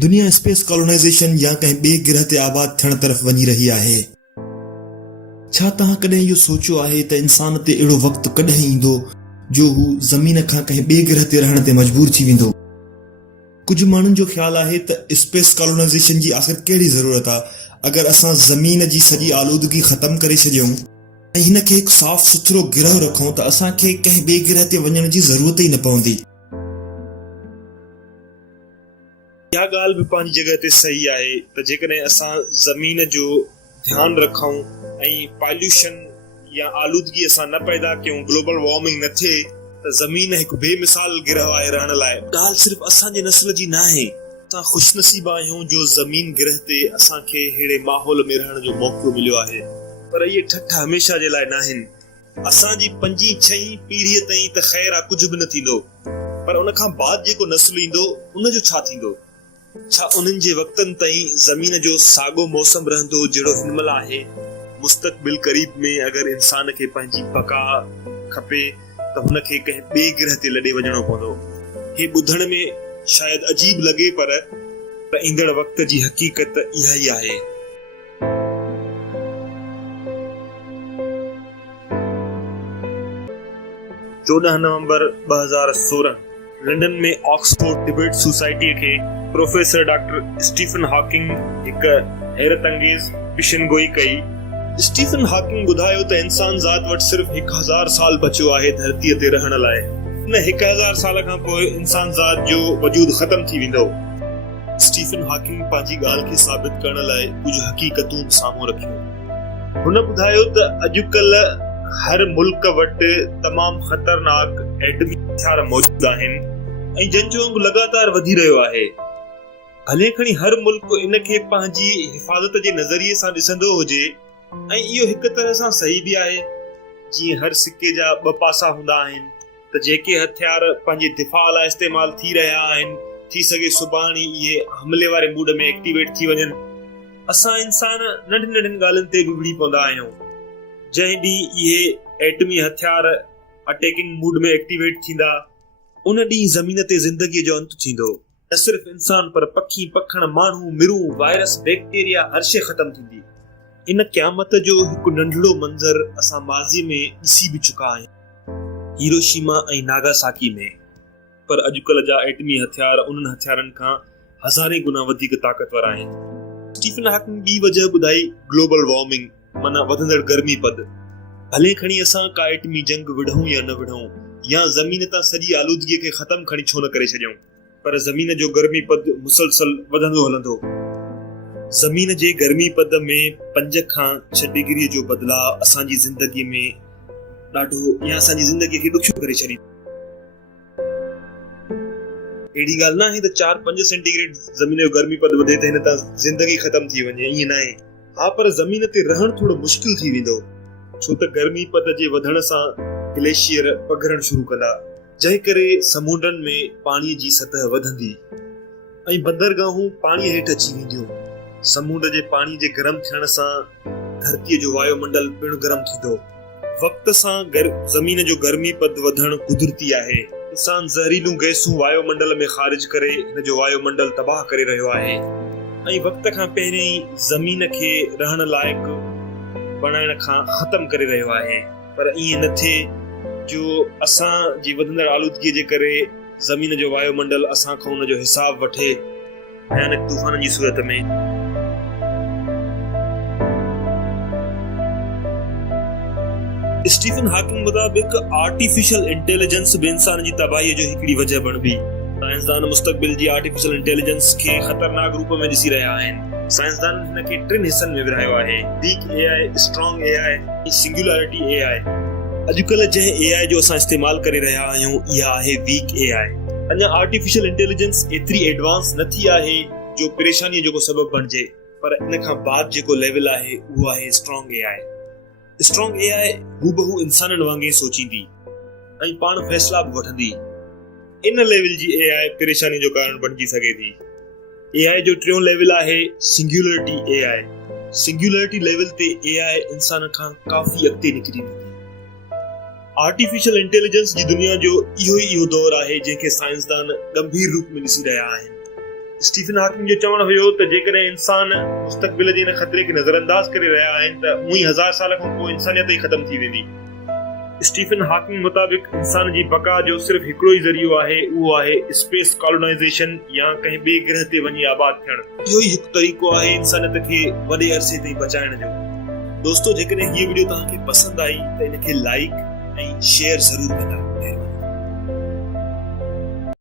दुनिया space colonisation या कंहिं ॿिए ग्रह ते आबाद थियण तरफ़ वञी रही आहे। छा तव्हां कॾहिं इहो सोचियो आहे त इंसान ते अहिड़ो वक़्तु कॾहिं ईंदो जो हू ज़मीन खां कंहिं ॿिए ग्रह ते रहण ते मजबूर थी वेंदो? कुझु माण्हुनि जो ख़्यालु आहे त स्पेस कॉलोनाइजेशन जी आख़िर कहिड़ी ज़रूरत आहे अगरि असां ज़मीन जी सॼी आलूदगी ख़तम करे छॾियूं ऐं हिन खे हिकु साफ़ सुथरो गिरह रखूं त असांखे कंहिं ॿिए ग्रह ते वञण जी ज़रूरत ई न पवंदी। इहा ॻाल्हि बि पंहिंजी जॻह ते सही आहे त जेकॾहिं असां ज़मीन जो ध्यानु रखूं ऐं पॉल्यूशन या आलूदगी असां न पैदा कयूं, ग्लोबल वार्मिंग न थिए, त ज़मीन हिकु बेमिसाल गिरह आहे रहण लाइ। ॻाल्हि सिर्फ़ु असांजे नस्ल जी न आहे। असां ख़ुशनसीब आहियूं जो ज़मीन गिरह ते असांखे अहिड़े माहौल में रहण जो मौक़ो मिलियो आहे। पर इहे ठठ हमेशह जे लाइ न आहिनि। असांजी 5-6 पीढ़ीअ ताईं त ख़ैर आहे, कुझु बि न थींदो, पर उन खां बाद जेको नस्ल ईंदो उन जो छा थींदो? छा उन्हनि जे वक़्तनि ताईं ज़मीन जो साॻियो मौसम रहंदो जहिड़ो हिनमहिल आहे? मुस्तक़बिल क़रीब में अगरि इंसान खे पंहिंजी बका खपे त हुनखे कंहिं ॿिए ग्रह ते लॾे वञणो पवंदो। हे ॿुधण में शायदि अजीब लॻे, पर ईंदड़ वक़्त जी हक़ीक़त इहा ई आहे। नवंबर 2016 लंडन में ऑक्सफोर्ड डिबेट सोसाइटी के प्रोफेसर डॉक्टर स्टीफन हॉकिंग एक हैरत अंगेज पेशनगोई कई। स्टीफन हॉकिंग ॿुधायो त इंसान ज़ात वटि सिर्फ़ 1000 साल बचियो आहे धरतीअ ते रहण लाइ। इन 1000 साल खां पोइ इंसान ज़ात जो वजूद ख़तम थी वेंदो। स्टीफन हॉकिंग पंहिंजी ॻाल्हि खे साबित करण लाइ कुझु हक़ीक़तूं साम्हूं रखियूं। हुन ॿुधायो त अॼुकल्ह हर मुल्क वटि तमामु ख़तरनाक एटमी हथियार मौजूद आहिनि ऐं जंहिंजो अंग लगातार वधी रहियो आहे। भले खणी हर मुल्क इन खे पंहिंजी हिफ़ाज़त जे नज़रिए सां ॾिसंदो हुजे, ऐं इहो हिकु तरह सां सही बि आहे। जीअं हर सिके जा 2 पासा हूंदा आहिनि, त जेके हथियार पंहिंजे दिफ़ा लाइ इस्तेमाल थी रहिया आहिनि, थी सघे सुभाणे इहे हमले वारे मूड में एक्टिवेट थी वञनि। असां इंसान नंढियुनि नंढियुनि ॻाल्हियुनि ते बिगड़ी पवंदा आहियूं। जंहिं ॾींहुं इहे एटमी हथियार अटैकिंग मूड में एक्टिवेट थींदा, उन ॾींहुं ज़मीन ते ज़िंदगीअ जो अंत थींदो। न सिर्फ़ु इंसान पर पखी, पखण, माण्हू, मिरूं, वायरस, बैक्टीरिया, हर शइ ख़तम थींदी। इन क़यामत जो हिकु नंढड़ो मंज़र असां माज़ी में ॾिसी बि चुका आहियूं, हिरोशिमा ऐं नागासाकी में। पर अॼुकल्ह जा एटमी हथियार उन्हनि हथियारनि खां हज़ारे गुना वधीक ताक़तवर आहिनि। स्टीफन हॉकिंग ॿी वजह ॿुधाई, ग्लोबल वार्मिंग माना वधंदड़ गर्मी पद। भले खणी असां का एटमी जंग विढ़ूं या न विढ़ूं, या ज़मीन तां सॼी आलूदगीअ खे ख़तम खणी छो न करे छॾियूं, पर ज़मीन जो गर्मी पद मुसलसल वधंदो हलंदो। ज़मीन जे गर्मी पद में 5 खां 6 डिग्री जो बदलाव असांजी ज़िंदगी में ॾाढो या असांजी ज़िंदगीअ खे ॾुखियो करे छॾींदो। अहिड़ी ॻाल्हि न आहे त 4-5 सेंटीग्रेड ज़मीन जो गर्मी पद वधे त हिन तां ज़िंदगी ख़तम थी वञे, ईअं न आहे। हा, पर ज़मीन ते रहण थोरो मुश्किल थी वेंदो, छो त गर्मी पद जे वधण सां ग्लेशियर पघरण शुरू कंदा, जंहिं करे समुंडनि में पाणीअ जी सतह वधंदी ऐं बंदरगाहूं पाणीअ हेठि अची वेंदियूं। समुंड जे पाणी जे गरम थियण सां धरतीअ जो वायुमंडल पिणु गरम थींदो। वक़्त सां ज़मीन जो गर्मी पद वधण कुदरती आहे। इंसान ज़हरीलूं गैसूं वायुमंडल में ख़ारिज करे हिन जो वायुमंडल तबाह करे रहियो आहे ऐं वक़्त खां पहिरीं ई ज़मीन खे रहण लाइक़ु बणाइण खां ख़तम करे रहियो आहे। पर ईअं न थिए जो असां जी वधंदड़ आलूदगीअ जे करे ज़मीन जो वायुमंडल असां खां उन जो हिसाब वठे भयानक तूफ़ान जी सूरत में। स्टीफन हॉकिंग मुताबिक आर्टिफिशियल इंटेलिजेंस बि इंसान जी तबाहीअ जो हिकिड़ी वजह बणबी। साइंसदान मुस्तक़बिल जी आर्टिफिशियल इंटेलिजेंस खे ख़तरनाक रूप में ॾिसी रहिया आहिनि। साइंसदान हिन खे 3 हिस्सनि में विरहायो आहे: वीक एआई, स्ट्रॉन्ग एआई ऐं सिंगुलैरिटी एआई। अॼुकल्ह जंहिं एआई जो असां इस्तेमाल करे रहिया आहियूं, इहा आहे वीक एआई। अञा आर्टिफिशियल इंटेलिजेंस एतिरी एडवांस न थी आहे जो परेशानीअ जो को सबबु बणिजे, पर इन खां बाद जेको लेवल आहे उहो आहे स्ट्रॉन्ग एआई। स्ट्रॉन्ग एआई हूबहू इंसाननि वांगुरु सोचींदी ऐं पाण फ़ैसिला बि वठंदी। इन लेवल जी एआई परेशानी जो कारण बणिजी सघे थी। एआई जो 3 लेवल आहे सिंगुलैरिटी एआई। सिंगुलैरिटी लेवल ते एआई इंसान खां काफ़ी अॻिते निकिरी वेंदी। आर्टिफिशियल इंटेलिजेंस जी दुनिया जो इहो दौर आहे जंहिंखे साइंसदान गंभीर रूप में ॾिसी रहिया आहिनि। स्टीफन हॉकिंग जो चवण हुयो त जेकॾहिं इंसान मुस्तक़बिल जे इन ख़तरे खे नज़रअंदाज करे रहिया आहिनि त उही 1000 साल खां पोइ इंसानियत ई ख़तम थी वेंदी। स्टीफन हॉकिंग मुताबिक़ इंसान जी बका जो सिर्फ़ हिकिड़ो ई ज़रियो आहे, उहो आहे स्पेस कॉलोनाइज़ेशन या कंहिं ॿिए ग्रह ते वञी आबाद थियण। इहो ई हिकु तरीक़ो आहे इंसानियत खे वॾे अरसे ताईं बचाइण जो। दोस्तो, जेकॾहिं हीअ वीडियो तव्हांखे पसंदि आई त इनखे लाइक ऐं शेयर ज़रूर कंदा।